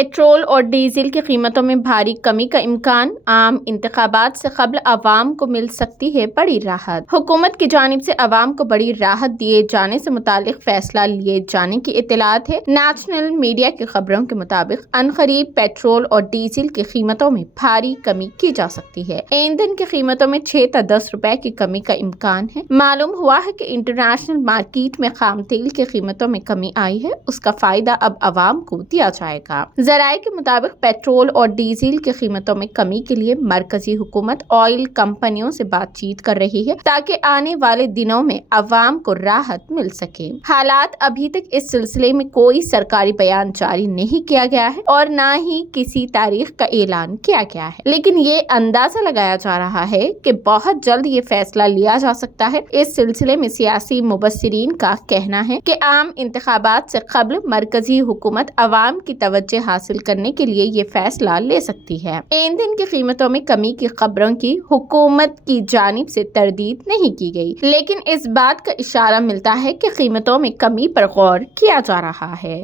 Petrol और diesel की कीमतों में भारी कमी का इम्कान, आम इंतखाबात से कबल अवाम को मिल सकती है बड़ी राहत। हुकूमत की जानिब से अवाम को बड़ी राहत दिए जाने से मुतालिक फैसला लिए जाने की इत्तलात है। नेशनल मीडिया की खबरों के मुताबिक अनकरीब पेट्रोल और डीजल की कीमतों में भारी कमी की जा सकती है। ईंधन की कीमतों में 6 से 10 रुपए की कमी का इम्कान है। मालूम हुआ है कि इंटरनेशनल मार्केट में खाम तेल की कीमतों में कमी आई है, उसका फायदा अब अवाम को दिया जाएगा। ज़राए के मुताबिक पेट्रोल और डीजल की कीमतों में कमी के लिए मरकजी हुकूमत ऑयल कंपनियों से बातचीत कर रही है ताकि आने वाले दिनों में अवाम को राहत मिल सके। हालात अभी तक इस सिलसिले में कोई सरकारी बयान जारी नहीं किया गया है और न ही किसी तारीख का ऐलान किया गया है, लेकिन ये अंदाजा लगाया जा रहा है कि बहुत जल्द ये फैसला लिया जा सकता है। इस सिलसिले में सियासी मुबस्सिरीन का कहना है कि आम इंतखाबात से कबल मरकजी हुकूमत अवाम की तवज्जो हासिल करने के लिए ये फैसला ले सकती है। ईंधन की कीमतों में कमी की खबरों की हुकूमत की जानिब से तरदीद नहीं की गई, लेकिन इस बात का इशारा मिलता है कि कीमतों में कमी पर गौर किया जा रहा है।